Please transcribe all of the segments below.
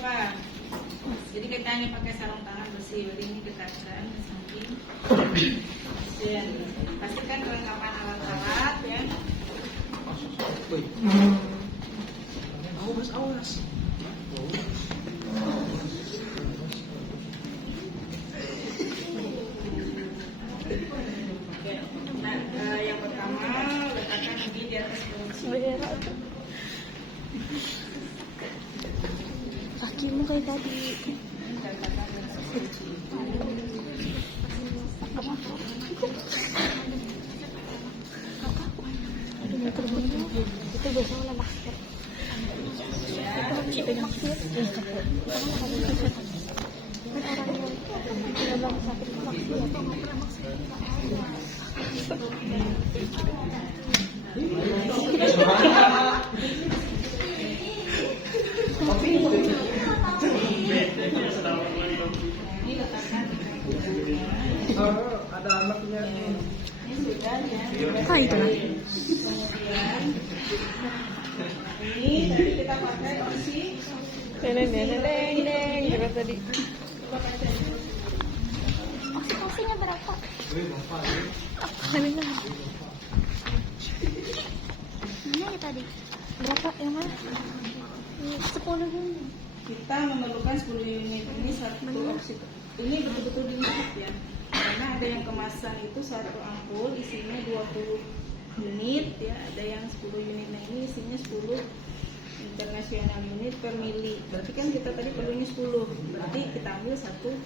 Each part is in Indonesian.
Pak. Jadi kita ini pakai sarung tangan bersih. Jadi ini dekatkan ke samping. Dan pastikan kelengkapan alat-alat ya. Awas. Nah, yang pertama letakkan ini di atas kunci. Kakimu kayak tadi. Letakkan di atas kunci. Itu biasanya masker. Itu masker. Kan orang yang dalam sakit masker atau masker. Ini letakkan. Ada anaknya. Ini sudah ya. Itu lah. Kemudian ini tadi kita pakai osi. Neneng gitu tadi. Coba baca dulu. Osinya berapa? Mana ya tadi? Berapa yang mana? 10 unit. Kita memerlukan 10 unit. Ini satu opsi. Ini betul-betul dimasak ya. Karena ada yang kemasan itu satu ampul isinya 20 unit ya. Ada yang 10 unit. Nah ini isinya 10 internasional unit per mili. Berarti kan kita tadi perlunya 10. Berarti kita ambil 1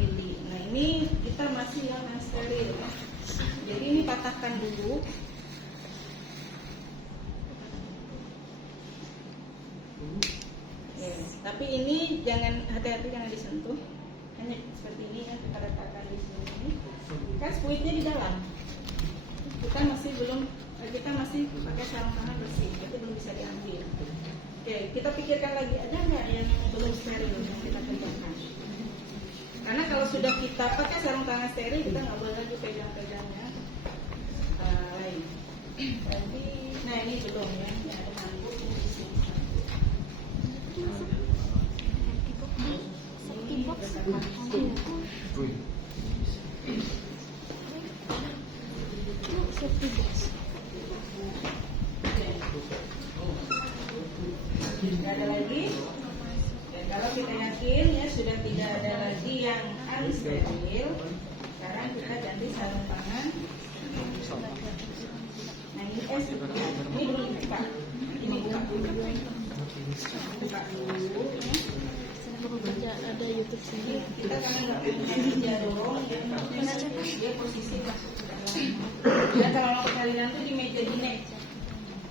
mili. Nah ini kita masih yang steril. Jadi ini patahkan dulu. Ya, tapi ini jangan hati-hati jangan disentuh. Hanya seperti ini ya kita letakkan di sini. Kan spuitnya di dalam. Kita masih pakai sarung tangan bersih, jadi belum bisa diambil. Oke, kita pikirkan lagi ada nggak yang belum steril yang kita pegangkan? Karena kalau sudah kita pakai sarung tangan steril kita nggak boleh lagi pegang-pegangnya lain. Jadi, nah ini belum ya, ini ada handuk ini di sini. Tidak ada lagi. Dan kalau kita yakin ya sudah tidak ada lagi yang unsteril, sekarang kita ganti sarung tangan. Nah ini ini dulu dibuka. Ini buka dulu. Buka dulu. Ya. Ada YouTube sini. Kita kan nggak punya jarum, dia posisi masuk ke dalam. Dan kalau mau persalinan tuh di meja ginek.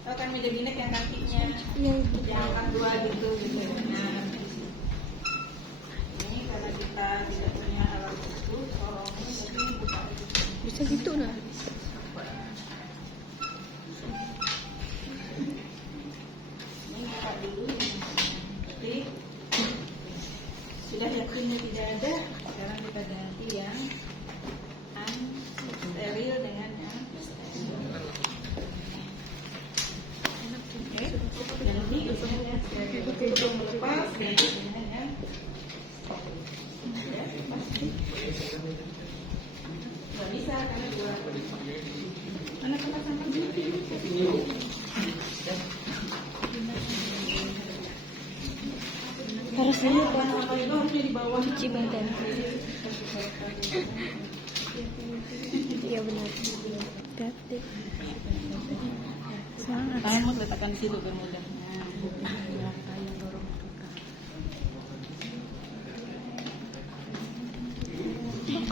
Tahu kan meja ginek yang kakinya yang angkat dua gitu. Nah, ini karena kita tidak punya alat itu, sorongnya tapi ini buka. Bisa gitu nah. Ini buka dulu. Jadi sudah yakinnya tidak ada, sekarang kita ganti yang unsteril dengan yang steril. Oke, nanti biasanya steril itu melepas ganti dengan yang ya, pasti nggak bisa karena dua anak-anak sampai Harus dulu apa itu harusnya di bawah cuci badan. Iya benar. Gede. Sangat. kamu letakkan di situ biar mudah.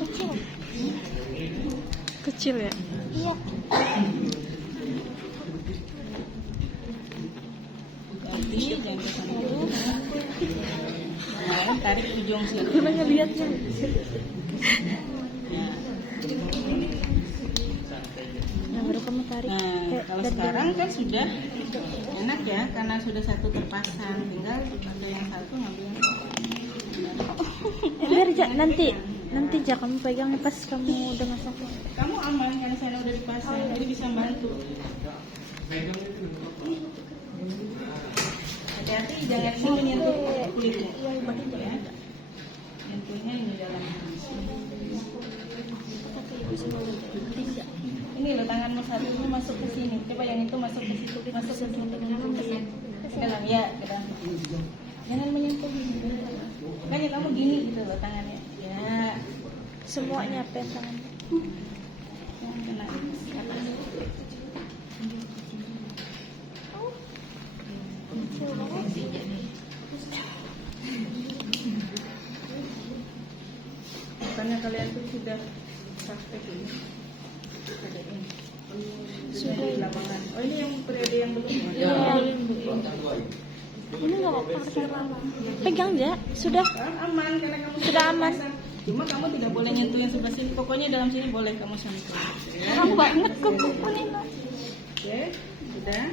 Kecil. Kecil ya? Iya. Ganti jangan ke sana dulu. Nah, tarik ujung sini. Gimana lihatnya? Nah, baru kamu tarik. Nah, kalau sekarang kan sudah enak ya, karena sudah satu terpasang, tinggal pakai yang satu ngambil yang satu. Biar nanti kamu pegang pas kamu udah masak. Kamu aman karena sana udah dipasang, jadi bisa bantu. Hati-hati jangan menyentuh kulitnya. Iya, bagian Ya. jalan. Intinya ini dalam. Tapi ibu semua tidak. Ini lo tanganmu satu ini masuk ke sini. Coba yang itu masuk ke situ, masuk ke sini. Ke dalam ya, ke dalam. Jangan menyentuh gini. Makanya kamu gini gitu loh tangannya. Ya. Semuanya pen tangannya. Yang kena atas. Kecil banget. Bukannya kalian tuh sudah praktek ini? Sudah di lapangan. Oh ini yang periode yang belum ya? Iya. Ini nggak apa-apa. Pegang ya, sudah. Aman karena kamu Sudah aman. pasang. Cuma kamu tidak boleh nyentuh yang sebelah sini. Pokoknya dalam sini boleh kamu sentuh. Orang banget ke buku ini. Oke, sudah.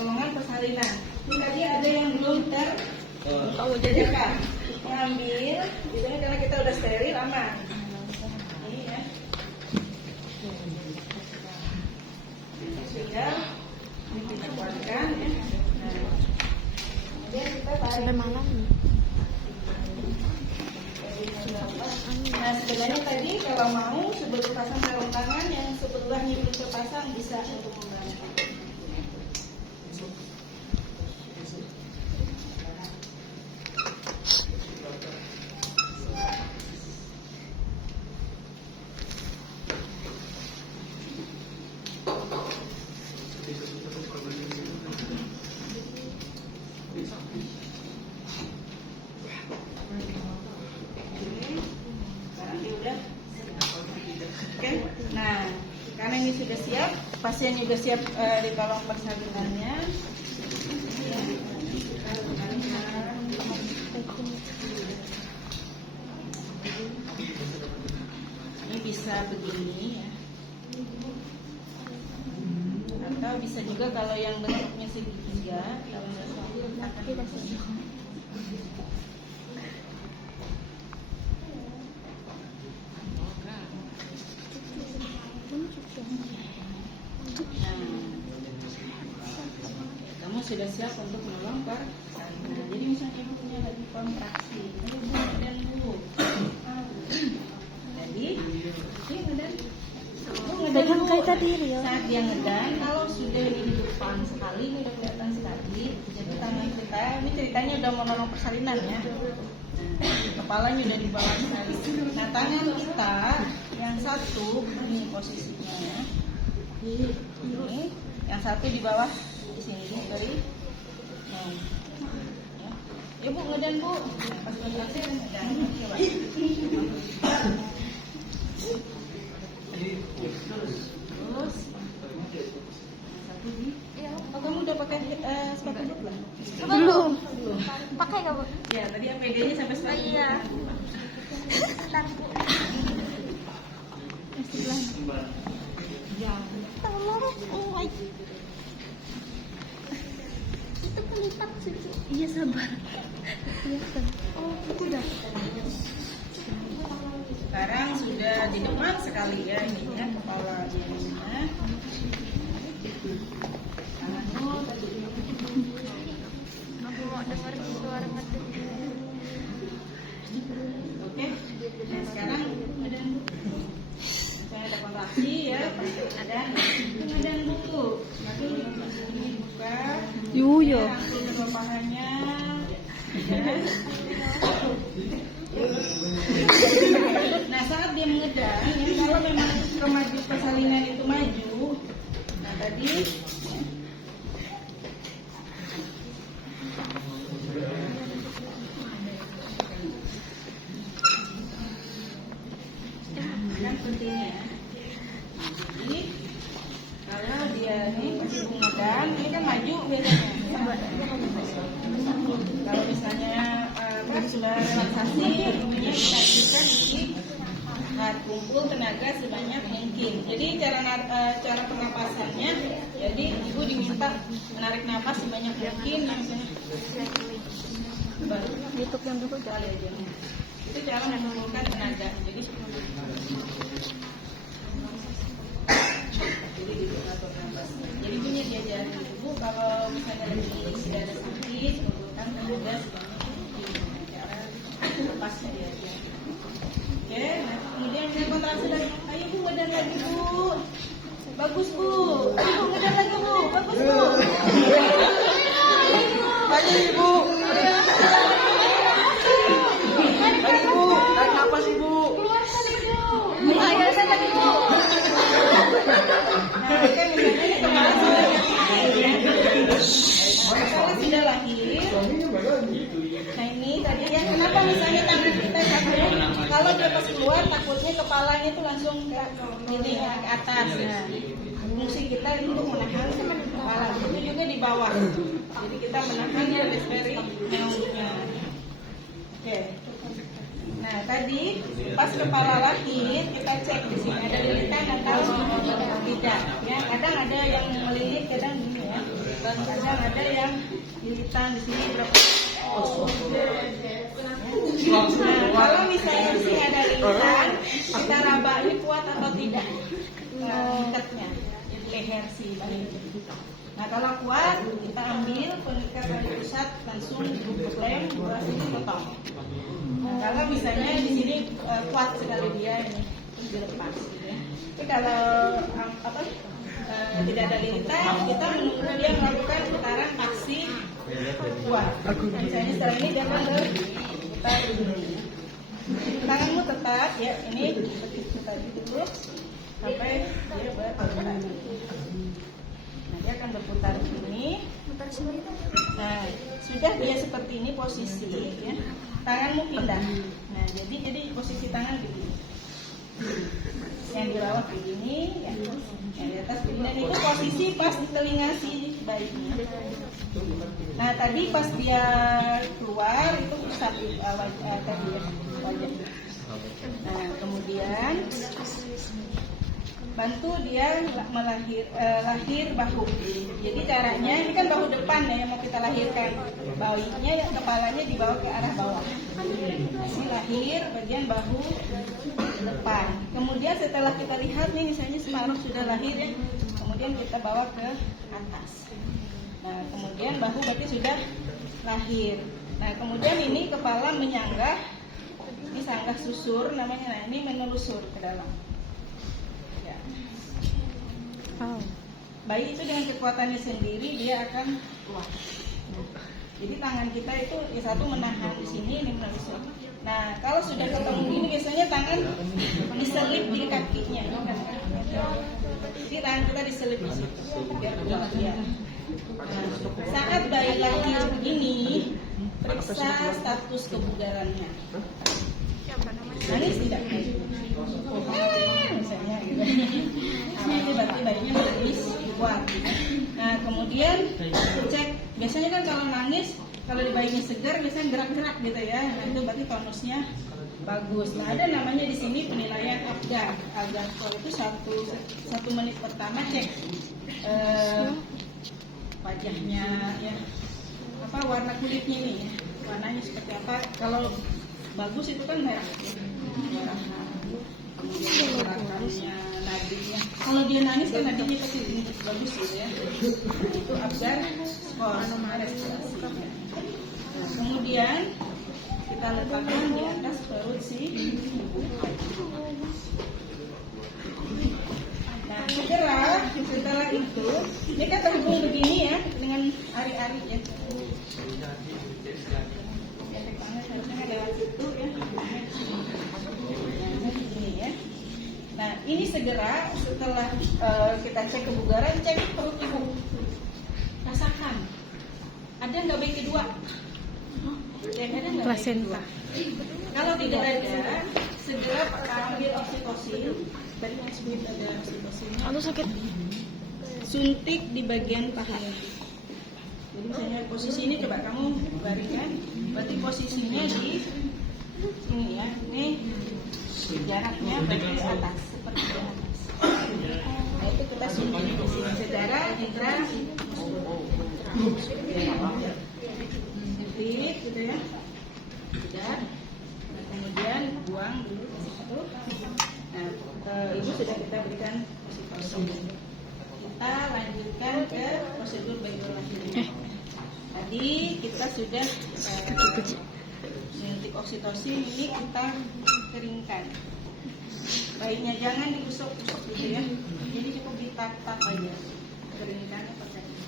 Golongan persalinan. Ini tadi ada yang belum Tahu jadi terjaga. Mengambil, biasanya karena kita udah steril aman. Ini ya. Sudah. Ini kita keluarkan ya. Nah, kemudian kita tarik. sampai malam. Nah sebenarnya tadi kalau mau sebelum pasang sarung tangan yang sebelahnya belum terpasang bisa untuk membantu. Sekarang dia udah. Oke. Nah, karena ini sudah siap, pasien juga siap di kolong persalinannya. Ya. Ini bisa begini ya. Atau bisa juga kalau yang bentuknya segitiga, kalau nggak salah akan kamu sudah siap untuk menolong persalinan. Jadi misalnya ibu punya lagi kontraksi, ibu dan bu. Jadi dia ngedan. Pegang kayak tadi Rio. Saat dia ngedan, kalau sudah ini di depan sekali, ini udah kelihatan sekali. Jadi tangan kita, ini ceritanya udah menolong persalinan ya. Kepalanya udah di bawah sekali. Nah tangan kita yang satu ini posisinya ya. Ini yang satu di bawah di sini dari ya. Ya bu ngedan bu, pas kontraksi ngedan. Coba. Terus satu di. Oh kamu udah pakai sepatu boot belum? Belum. Belum. Pakai kamu? Ya tadi APD-nya sampai sepatu. Iya. Ya. Tolong. Oh, itu pelipat suci. Iya sabar. Iya kan. Oh, udah. Sekarang sudah di depan sekali ya ininya kepala jadinya. Tanganmu tadi. Aku mau dengar suara mati. Oke. Nah sekarang ada saya ada kontraksi ya, ada buku. Nanti ini buka. Yuyo. Rangkul kedua pahanya. Ya. Nah saat dia mengedang, ya, kalau memang kemaju persalinan itu maju, nah tadi kan pentingnya. Jadi kalau dia ini masih mengedang, ini kan maju biasanya. Ya. Kalau misalnya sudah relaksasi, ini kita aktifkan di kumpul tenaga sebanyak mungkin. Jadi cara pernapasannya, jadi ibu diminta menarik napas sebanyak mungkin, misalnya baru YouTube yang dulu kali aja. Itu cara mengumpulkan tenaga. Jadi jadi punya diajarin ibu kalau misalnya lagi tidak ada sakit, kumpulkan ada cara lepasnya dia aja. Oke, nah kemudian saya kontraksi lagi. Ayo Bu, ngedar lagi Bu. Bagus Bu. Ayo Bu, ngedar lagi Bu. Bagus Bu. Ayo Ibu. Ayo Ibu, tarik napas Ibu. Ayo saya lagi Bu. Nah, kan misalnya ini kemarin sudah kalau sudah lahir. Nah ini tadi ya, kenapa misalnya tangan kita capek? Kalau dia pas keluar takutnya kepalanya tuh langsung ke ini ke atas. Nah, fungsi kita itu untuk menahan kepala. Itu juga di bawah. Jadi kita menahan ya dari nyaungnya. Oke. Nah tadi pas kepala lahir kita cek di sini ada lilitan atau tidak. Ya kadang ada yang melilit, kadang gini ya. Dan kadang ada yang lilitan di sini berapa? Nah, kalau misalnya di sini ada lilitan, kita raba ini kuat atau tidak? Ikatnya, leher si bayi. Nah kalau kuat, kita ambil pengikat dari pusat langsung lem, buat sini potong. Nah, kalau misalnya di sini kuat sekali dia ini, terus dilepas. Gitu ya. Tapi kalau tidak ada lilitan, kita menunggu dia melakukan putaran aksi kuat. Misalnya setelah ini dia akan berputar begini. Tanganmu tetap ya, ini kita dulu sampai dia berputar. Nah dia akan berputar begini. Nah sudah dia seperti ini posisi, ya. Tanganmu pindah. Nah jadi posisi tangan begini. Yang dirawat begini, yang di atas begini. Dan itu posisi pas di telinga si bayinya. Nah tadi pas dia keluar itu pusat wajah. Nah kemudian bantu dia lahir bahu. Jadi caranya ini kan bahu depan ya yang mau kita lahirkan. Bayinya yang kepalanya dibawa ke arah bawah. Masih lahir bagian bahu depan. Kemudian setelah kita lihat nih misalnya separuh sudah lahir ya, kemudian kita bawa ke atas. Nah kemudian bahu berarti sudah lahir. Nah kemudian ini kepala menyanggah, ini sanggah susur namanya. Nah ini menelusur ke dalam. Bayi itu dengan kekuatannya sendiri dia akan keluar. Jadi tangan kita itu satu menahan di sini, ini menelusur. Nah kalau sudah ketemu ini biasanya tangan diselip di kakinya. Jadi tangan kita diselip di situ biar keluar dia. Nah, saat bayi lahir begini, periksa status kebugarannya. Nangis tidak? Misalnya gitu. Nah, itu berarti bayinya nangis kuat. Nah, kemudian cek. Biasanya kan kalau nangis, kalau di bayinya segar biasanya gerak-gerak gitu ya. Nah, itu berarti tonusnya bagus. Nah, ada namanya di sini penilaian Apgar. Apgar itu satu menit pertama cek wajahnya ya. Apa warna kulitnya nih? Warnanya seperti apa? Kalau bagus itu kan merah. Merah. Kemudian gerakannya, nadinya. Kalau dia nangis kan nadinya pasti bagus gitu ya. Itu Apgar skor respirasi. Nah, kemudian kita letakkan di atas perut si ibu. Nah, segera setelah itu, ini kan terhubung begini ya dengan ari-ari ya. Harusnya lewat situ ya. Nah, ini segera setelah kita cek kebugaran, cek perut ibu. Rasakan. Ada nggak bayi kedua? Ada nggak Plasenta. Kalau tidak ada, segera ambil oksitosin. Tadi yang sebut ada oksitosinnya. Aduh sakit. Suntik di bagian paha. Jadi misalnya posisi ini coba kamu baringkan. Berarti posisinya di sini ya. Ini jaraknya berarti atas, seperti di atas. Nah itu kita suntik di sini secara intra suntik gitu ya. Sudah. Nah, kemudian buang dulu ke situ. Nah, ibu sudah kita berikan oksitosin. Kita lanjutkan ke prosedur bayi lahir. Tadi kita sudah menyuntik oksitosin, ini kita keringkan. Baiknya jangan digusok-gusok gitu ya. Jadi cukup ditap-tap aja. Keringkannya pakai ini.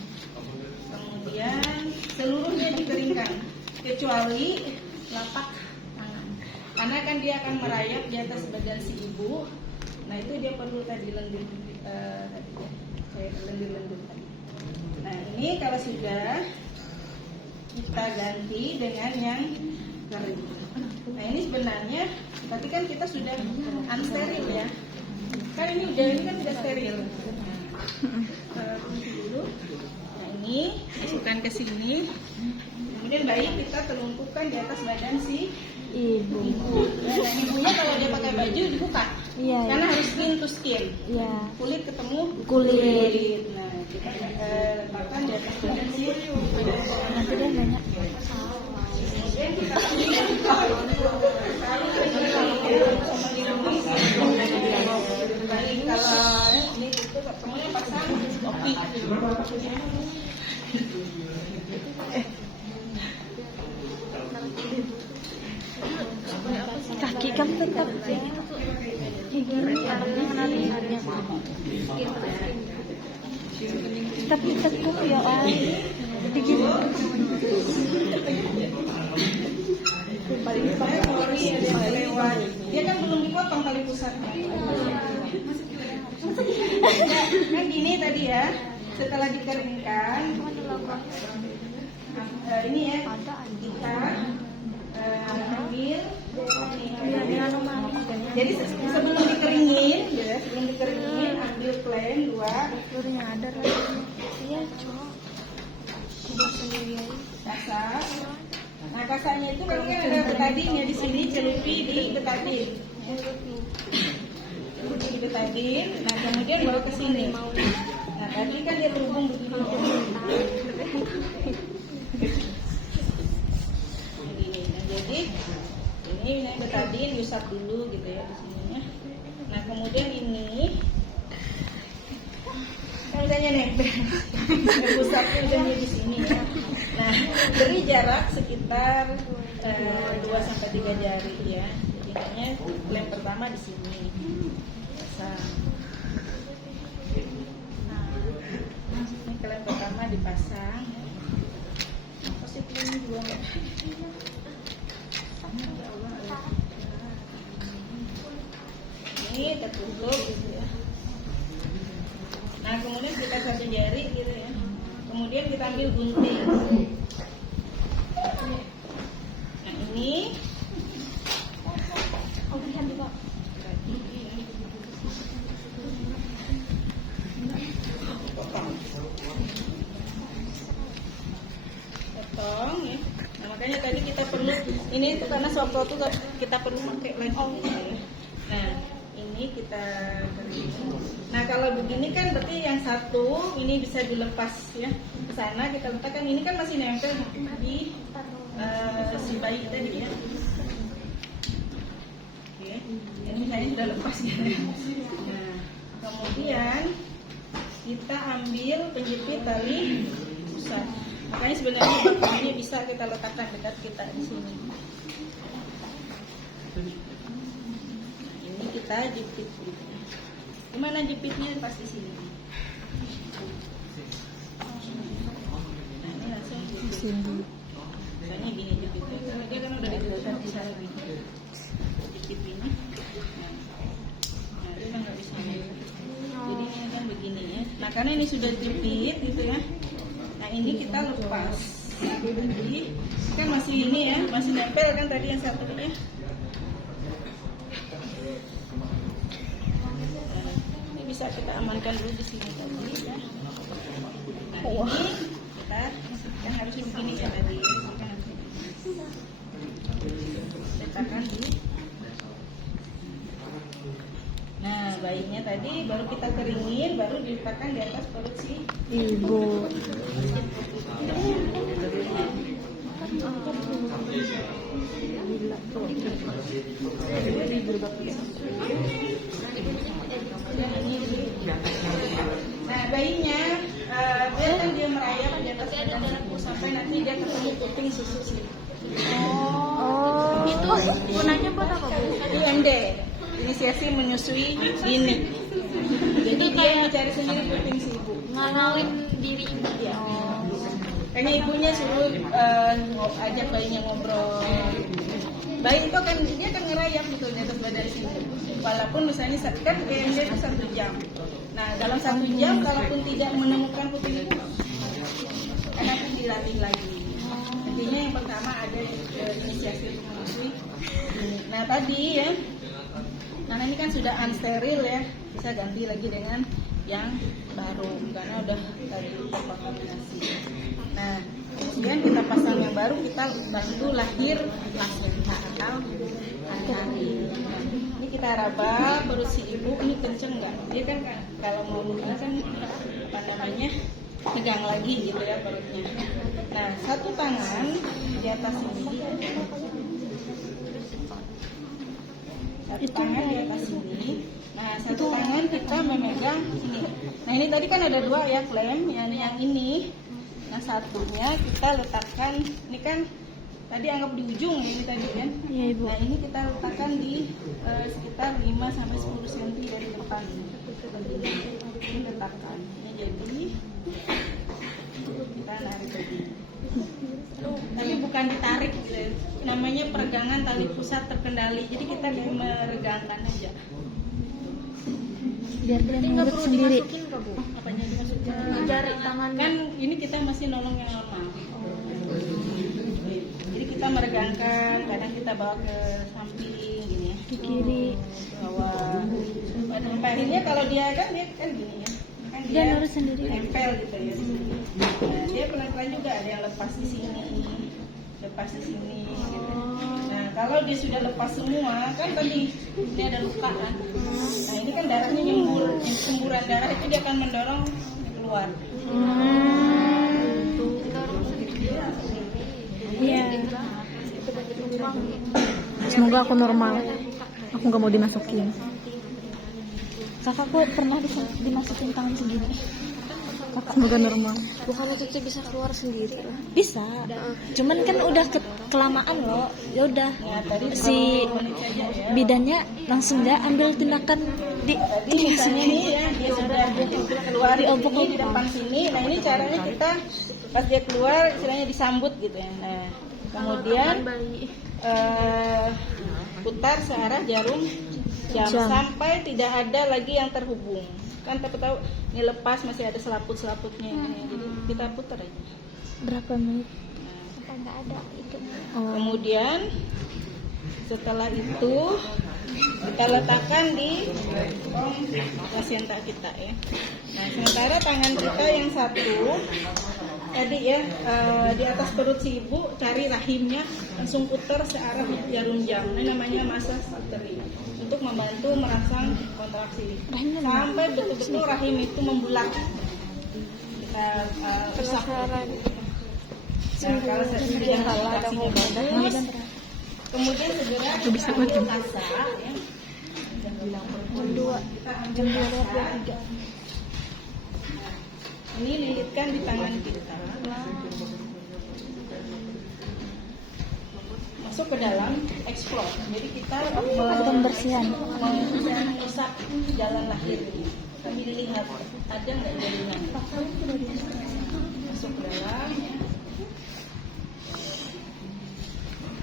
Kemudian seluruhnya dikeringkan kecuali telapak tangan. Karena kan dia akan merayap di atas badan si ibu. Nah itu dia perlu tadi lendir tadi ya. Saya lendir-lendir tadi. Nah ini kalau sudah kita ganti dengan yang kering. Nah ini sebenarnya berarti kan kita sudah unsteril ya. Kan ini kan tidak steril. Kunci dulu. Nah ini masukkan ke sini. Kemudian bayi kita telungkupkan di atas badan si Ibu. Ya, dan ibunya kalau dia pakai baju dibuka. Iya. Karena harus skin to skin. Iya. Kulit ketemu Kulit. Nah kita letakkan di atas badan si Nanti dia banyak. kemudian kita kalau ini itu semuanya pasang opi. Kaki kamu tetap tapi tekuk ya Om. Begini. Dia kan belum dipotong tali pusatnya. Kan gini tadi ya, setelah dikeringkan, ini ya kita ambil. Jadi sebelum dikeringin, ya, ambil plain 2. Barunya ada iya cok. Buat sendiri aja. Kasak. Nah kasarnya itu kan ada betadinnya di sini, celupi di betadin. Di betadin. Nah kemudian bawa ke sini. Nah tadi kan dia terhubung begini. Begini. Nah jadi ini betadin diusap dulu gitu ya di sininya. Nah kemudian ini misalnya nih, pusatnya udah di sini ya. Nah, beri jarak sekitar 2-3 jari ya. Jadi hanya lem pertama di sini. Pasang. Nah, ini lem pertama dipasang. Positif ini juga nggak? Ini tertutup gitu ya. Nah kemudian kita satu jari gitu ya. Kemudian kita ambil gunting. Nah ini potong ya. Nah makanya tadi kita perlu ini itu karena sopro tuh kita perlu pakai lagi ya. Nah ini kita keringin. Nah kalau begini kan berarti yang satu ini bisa dilepas ya ke sana, kita letakkan. Ini kan masih nempel di si bayi tadi ya. Oke, ini misalnya sudah lepas ya. Nah kemudian kita ambil penjepit tali pusat. Makanya sebenarnya ini bisa kita letakkan dekat kita di sini. Ini kita jepit gitu. Gimana jepitnya? Pas di sini. Nah, ini langsung di sini. Misalnya gini jepitnya. Karena dia kan udah ditutup di sana gitu. Jepit ini. Nah, dia kan nggak bisa. Jadi ini kan begini ya. Nah, karena ini sudah jepit gitu ya. Nah, ini kita lepas. Jadi kan masih ini ya, masih nempel kan tadi yang satunya. Bisa kita amankan dulu di sini tadi ya. Nah, ini kita kan harus begini ya tadi. Letakkan dulu. Nah, bayinya tadi baru kita keringin, baru diletakkan di atas perut si Ibu. Nah bayinya dia kan dia merayap di atas badanku sampai nanti puting susu sih. Oh. Itu gunanya buat apa, Bu? IMD, inisiasi menyusui dini. Jadi dia mencari sendiri puting si ibu. Ngenalin diri ibu. Ya. Kayaknya ibunya suruh ajak bayinya ngobrol. Bayi itu dia akan ngerayap gitu di atas badan si ibu. Walaupun misalnya kan IMD itu 1 jam. Nah dalam 1 jam kalaupun tidak menemukan puting ibu, kan akan dilatih lagi. Intinya yang pertama ada inisiasi untuk menyusui. Nah tadi ya, karena ini kan sudah unsteril ya, bisa ganti lagi dengan yang baru karena udah tadi terkontaminasi. Nah kemudian kita pasang yang baru, kita bantu lahir plasenta atau hari. Ini kita raba perut si ibu, ini kenceng nggak? Dia kan kalau mau nulis kan apa namanya tegang lagi gitu ya perutnya. Nah satu tangan di atas ini, satu tangan di atas ini. Nah satu tangan kita memegang ini. Nah ini tadi kan ada 2 ya klem, yang ini. Nah satunya kita letakkan, ini kan tadi anggap di ujung ya, ini tadi kan. Iya, Ibu. Nah ini kita letakkan di sekitar 5-10 cm dari depan. Ini letakkan. Ini jadi kita narik begini. Tapi bukan ditarik gitu ya. Namanya peregangan tali pusat terkendali. Jadi kita meregangkan aja. Biar dia Nggak ngurut perlu sendiri. dimasukin ke, Bu? Apanya dimasukin? Jari tangan. Kan ini kita masih nolong yang normal. Jadi kita meregangkan, kadang kita bawa ke samping gini ya. Ke kiri. Bawah. Sampai akhirnya kalau dia kan gini ya. Kan Dia nurut sendiri. Nempel gitu ya. Nah, dia pelan-pelan juga ada yang lepas di sini, lepas di sini gitu. Nah, kalau dia sudah lepas semua, kan tadi dia ada luka kan. Nah, ini kan darahnya nyembur, semburan darah itu dia akan mendorong keluar. Iya. Semoga aku normal. Aku nggak mau dimasukin. Kakakku pernah dimasukin tangan segini. Aku semoga normal. Bukannya Cici bisa keluar sendiri lah. Bisa. Cuman kan udah kelamaan loh. Ya udah. Nah, tadi Si bidannya langsung nggak ambil tindakan di misalnya ini ya, dia sudah keluar Di obok ini di depan sini. Nah ini caranya kita pas dia keluar istilahnya disambut gitu ya. Nah kemudian putar searah jarum jam sampai tidak ada lagi yang terhubung. Kan tahu ini lepas masih ada selaput-selaputnya ini. Jadi kita putar aja. berapa menit? Apa nggak ada itu? Oh. Kemudian setelah itu kita letakkan di plasenta kita ya. Nah sementara tangan kita yang satu tadi ya di atas perut si ibu, cari rahimnya, langsung putar searah jarum jam. Ini namanya massage artery untuk membantu merangsang kontraksi sampai betul-betul rahim itu membulat. Kita usap. Nah, kalau sudah kontraksinya bagus, kemudian segera kita ambil kasa ya. Jam 2:23. Ini lilitkan di tangan kita, masuk ke dalam, explore. Jadi kita Pembersihan. mengusap jalan lahir sambil lihat ada nggak jaringan. Masuk ke dalam. Ya.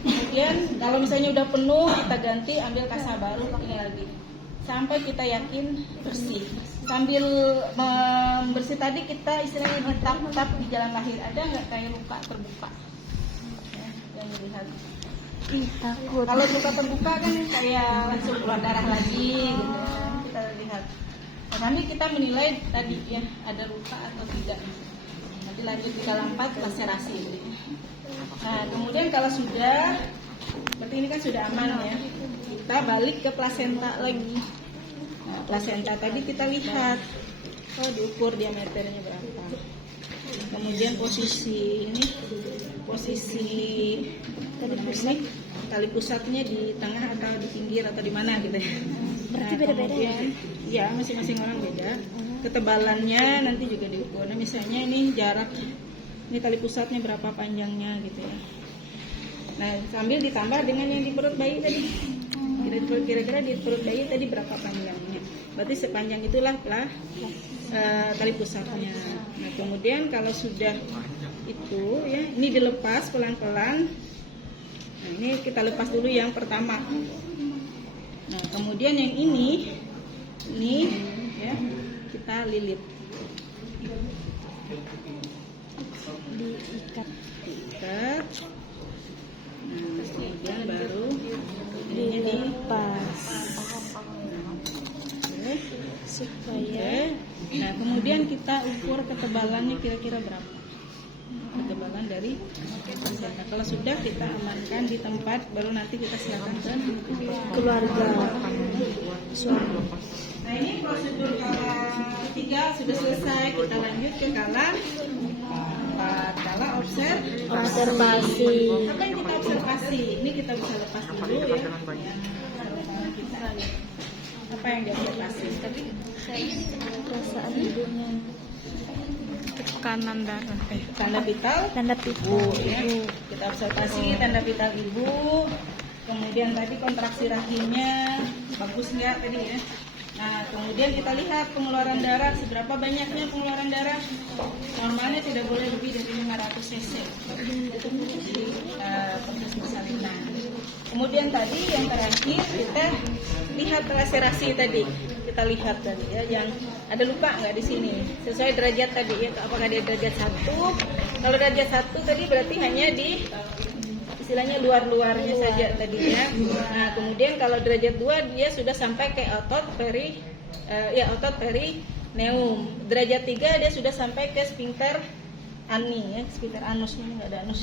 Kemudian kalau misalnya udah penuh kita ganti, ambil kasa baru ini lagi sampai kita yakin bersih. Sambil membersih tadi kita istilahnya ditap-tap di jalan lahir, ada nggak kayak luka terbuka ya, yang dilihat. Ih, takut. Kalau luka terbuka kan kayak langsung keluar darah lagi gitu. Kita lihat. Nah, kami kita menilai tadi ya ada luka atau tidak. Nanti lanjut di dalam 4 laserasi gitu. Nah kemudian kalau sudah, berarti ini kan sudah aman ya. Kita balik ke plasenta lagi. Nah, plasenta tadi kita lihat, diukur diameternya berapa. Kemudian posisi ini, posisi tali pusatnya di tengah atau di pinggir atau di mana gitu ya. Berarti beda-beda ya? Ya, masing-masing orang beda. Ketebalannya nanti juga diukur. Nah, misalnya ini jarak ini tali pusatnya berapa panjangnya gitu ya. Nah, sambil ditambah dengan yang di perut bayi tadi. Kira-kira di perut bayi tadi berapa panjangnya. Berarti sepanjang itulah tali pusatnya. Nah, kemudian kalau sudah itu ya, ini dilepas pelan-pelan. Nah, ini kita lepas dulu yang pertama. Nah, kemudian yang ini ya, kita lilit. Diikat. Nah, kemudian baru ininya Dilepas Oke. supaya Nah, kemudian kita ukur ketebalannya kira-kira berapa? Ketebalan dari konsep. Nah, kalau sudah kita amankan di tempat, baru nanti kita silakan ke keluarga suami. Nah, ini prosedur kala 3 sudah selesai. Kita lanjut ke kala 4. Kala Observasi. Apa yang kita observasi? Ini kita bisa lepas dulu ya. Apa yang diobservasi? Tapi Perasaan ibunya. Tekanan darah. tanda vital Tanda ibu pital ya. ibu. Kita observasi tanda vital ibu. Kemudian tadi kontraksi rahimnya bagus nggak tadi ya. Nah, kemudian kita lihat pengeluaran darah, seberapa banyaknya pengeluaran darah. Normalnya tidak boleh lebih dari 500 cc. Itu proses persalinan. Kemudian tadi yang terakhir kita lihat laserasi tadi. Kita lihat tadi ya, yang ada luka nggak di sini. Sesuai derajat tadi ya, apakah dia derajat 1? Kalau derajat 1 tadi berarti hanya di istilahnya luar-luarnya saja tadinya. Nah, kemudian kalau derajat 2 dia sudah sampai ke otot perineum. Derajat 3 dia sudah sampai ke sphincter ani ya, sphincter anus, ini enggak ada anus.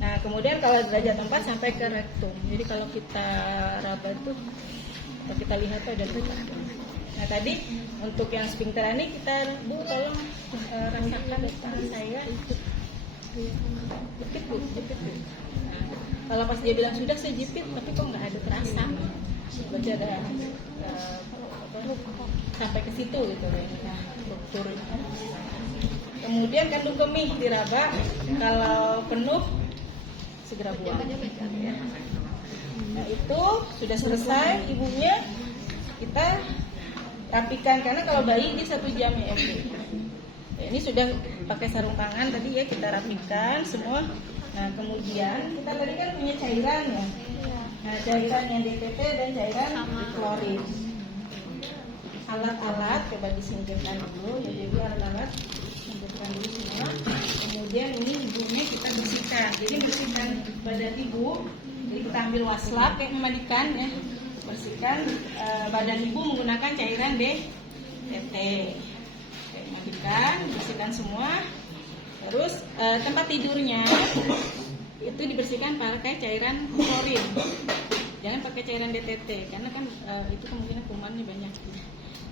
Nah, kemudian kalau derajat 4 sampai ke rektum. Jadi kalau kita raba tuh, kalau kita lihat tuh ada luka. Nah, tadi untuk yang sphincter ani kita, Bu, tolong rasakan tangan saya. Jepit Bu. Nah, kalau pas dia bilang sudah saya jepit, tapi kok nggak ada terasa, berarti ada sampai ke situ gitu ya. Nah, struktur. Kemudian kandung kemih diraba, kalau penuh segera buang. Ya. Nah, itu sudah selesai ibunya, kita rapikan karena kalau bayi dia 1 jam ya. Ya, ini sudah pakai sarung tangan tadi ya, kita rapikan semua. Nah, kemudian kita tadi kan punya cairan ya. Nah, cairan yang DTT dan cairan klorin. Alat-alat coba disingkirkan dulu ya, jadi alat-alat singkirkan dulu semua. Kemudian ini ibunya kita bersihkan. Jadi bersihkan badan ibu. Jadi kita ambil waslap kayak memandikan ya. Bersihkan badan ibu menggunakan cairan DTT. Bersihkan semua. Terus tempat tidurnya itu dibersihkan pakai cairan klorin. Jangan pakai cairan DTT karena kan itu kemungkinan kumannya banyak.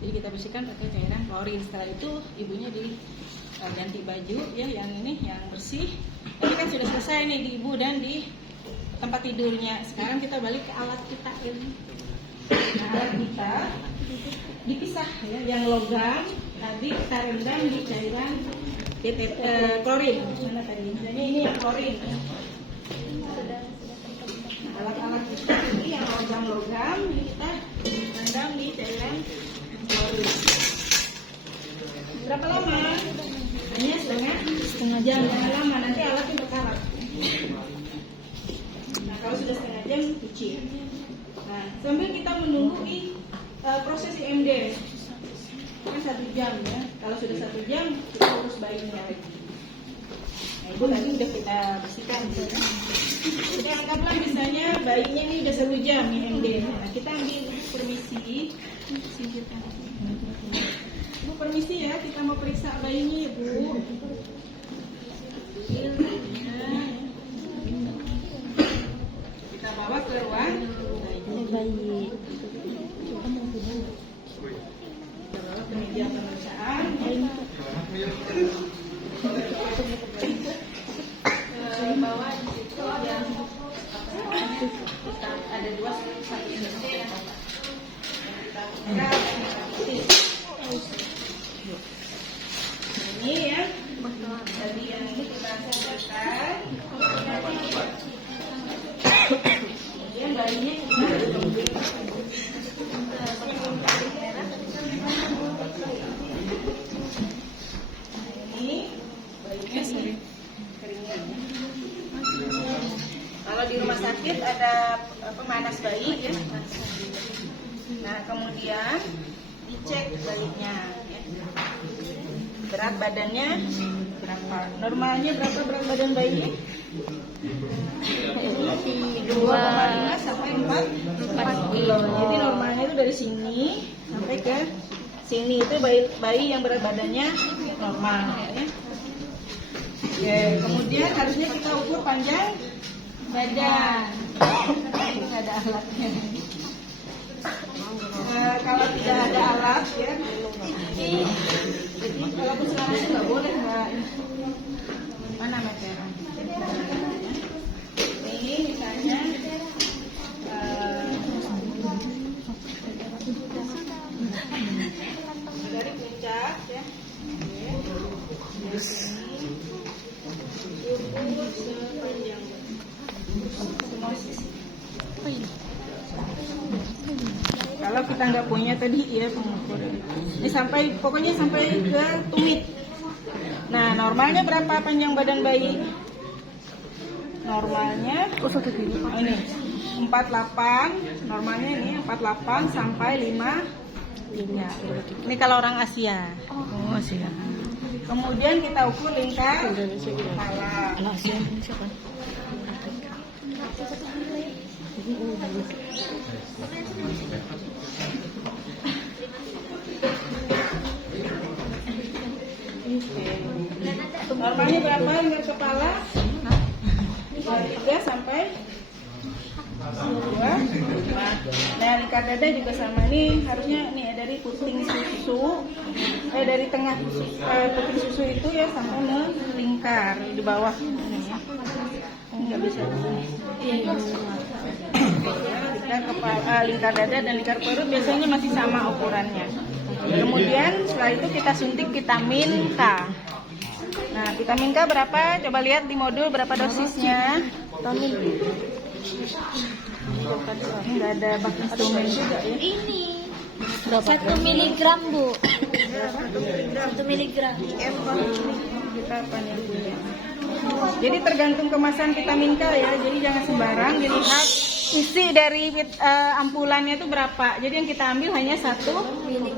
Jadi kita bersihkan pakai cairan klorin. Setelah itu ibunya ganti baju ya, yang ini yang bersih. Ini kan sudah selesai nih di ibu dan di tempat tidurnya. Sekarang kita balik ke alat kita ini. Nah, alat kita dipisah ya, yang logam tadi kita rendam di cairan klorin. Mana tadi? Misalnya ini yang klorin. Alat-alat kita ini yang logam ini kita rendam di cairan klorin. Berapa lama? Hanya setengah jam. Jangan lama, nanti alatnya berkarat. Nah, kalau sudah setengah jam cuci. Nah, sambil kita menunggu proses IMD kan 1 jam ya. Kalau sudah 1 jam kita urus bayinya lagi. Nah, itu tadi udah kita bersihkan ya. Jadi anggaplah misalnya bayinya ini udah 1 jam IMD. Nah, kita ambil permisi, singkirkan. Bu, permisi ya, kita mau periksa bayinya ya, Bu. Kita bawa ke ruang Bayi. meja pemeriksaan. Bawa di situ yang ada 2 satu IMD yang ini ya. Jadi yang ini di rumah sakit ada pemanas bayi ya. Nah kemudian dicek bayinya ya. Berat badannya berapa, normalnya berapa berat badan bayi? 2,5 sampai 4 kilo. Jadi normalnya itu dari sini sampai ke sini itu bayi yang berat badannya normal ya. Oke, kemudian harusnya kita ukur panjang badan. Tidak ada alatnya. Kalau tidak ada alat ya, jadi kalau sekarang sih nggak boleh nggak. Mana meteran? Ini misalnya dari puncak ya. Ukur sepanjang semua sisi. Kalau kita nggak punya tadi ya pengukur. Ini pokoknya sampai ke tumit. Nah normalnya berapa panjang badan bayi? Normalnya ini 48. Normalnya ini 48 sampai 5. Ini kalau orang Asia. Oh Asia. Kemudian kita ukur lingkar kepala. Normalnya berapa lingkar kepala? 3 sampai 2. Nah lingkar dada juga sama nih, harusnya nih dari puting susu, dari tengah puting susu itu ya sampai melingkar di bawah ini ya. Nggak bisa lingkar dada dan lingkar perut biasanya masih sama ukurannya. Kemudian setelah itu kita suntik vitamin K. Nah vitamin K berapa? Coba lihat di modul berapa dosisnya. Vitamin nggak ada bak instrumen juga ya. Ini 1 miligram Bu. 1 miligram. Kita apa nih Bu ya? Jadi tergantung kemasan vitamin K ya. Jadi jangan sembarang dilihat isi dari ampulannya itu berapa. Jadi yang kita ambil hanya 1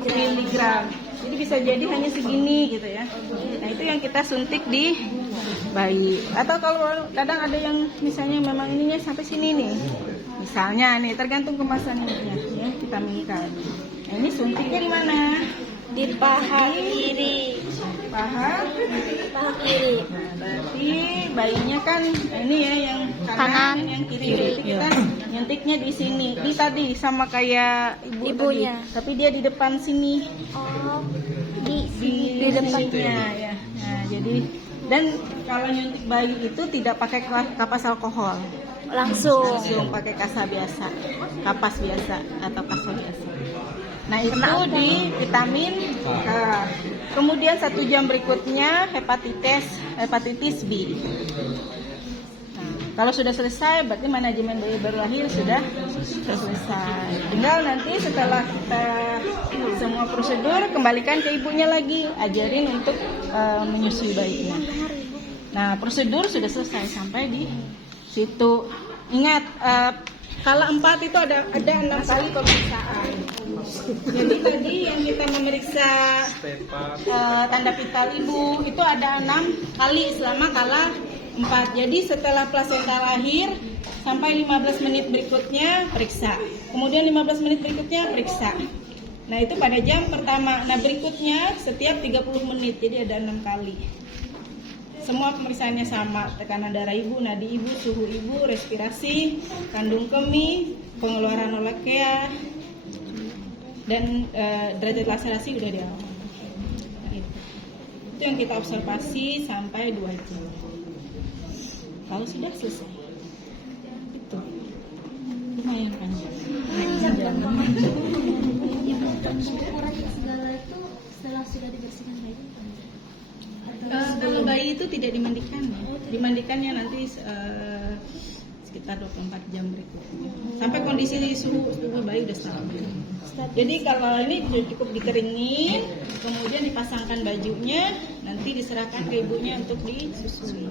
miligram. Jadi bisa jadi hanya segini gitu ya. Nah itu yang kita suntik di bayi. Atau kalau kadang ada yang misalnya memang ininya sampai sini nih. Misalnya nih tergantung kemasannya ya vitamin K. Nah ini suntiknya di mana? Di paha kiri. Paha Kiri. berarti bayinya kan ini ya yang kanan, yang kiri. Berarti kita nyuntiknya di sini. Ini tadi sama kayak Ibunya. tadi, tapi dia di depan sini. Oh, Di depannya ya. Nah, jadi dan kalau nyuntik bayi itu tidak pakai kapas alkohol. langsung. Pakai kapas biasa atau kapas biasa. Nah itu di vitamin K. Kemudian 1 jam berikutnya hepatitis B. Nah, kalau sudah selesai berarti manajemen bayi baru lahir sudah selesai. Tinggal nanti setelah kita semua prosedur kembalikan ke ibunya lagi, ajarin untuk menyusui bayinya. Nah prosedur sudah selesai sampai di situ. Ingat kalau 4 itu ada 6 kali pemeriksaan. Jadi tadi yang kita memeriksa tanda vital ibu itu ada 6 kali selama kala 4. Jadi setelah plasenta lahir sampai 15 menit berikutnya periksa. Kemudian 15 menit berikutnya periksa. Nah itu pada jam pertama. Nah berikutnya setiap 30 menit. Jadi ada 6 kali. Semua pemeriksaannya sama, tekanan darah ibu, nadi ibu, suhu ibu, respirasi, kandung kemih, pengeluaran olekea, dan derajat laserasi udah di awal. Itu yang kita observasi sampai 2 jam. Kalau sudah selesai, itu lumayan panjang. Segala itu setelah sudah dibersihkan bayi. Kalau bayi itu tidak dimandikan ya. Dimandikannya nanti sekitar 24 jam berikutnya. Sampai kondisi suhu tubuh bayi udah stabil. Jadi kalau ini cukup dikeringin, kemudian dipasangkan bajunya, nanti diserahkan ke ibunya untuk disusui.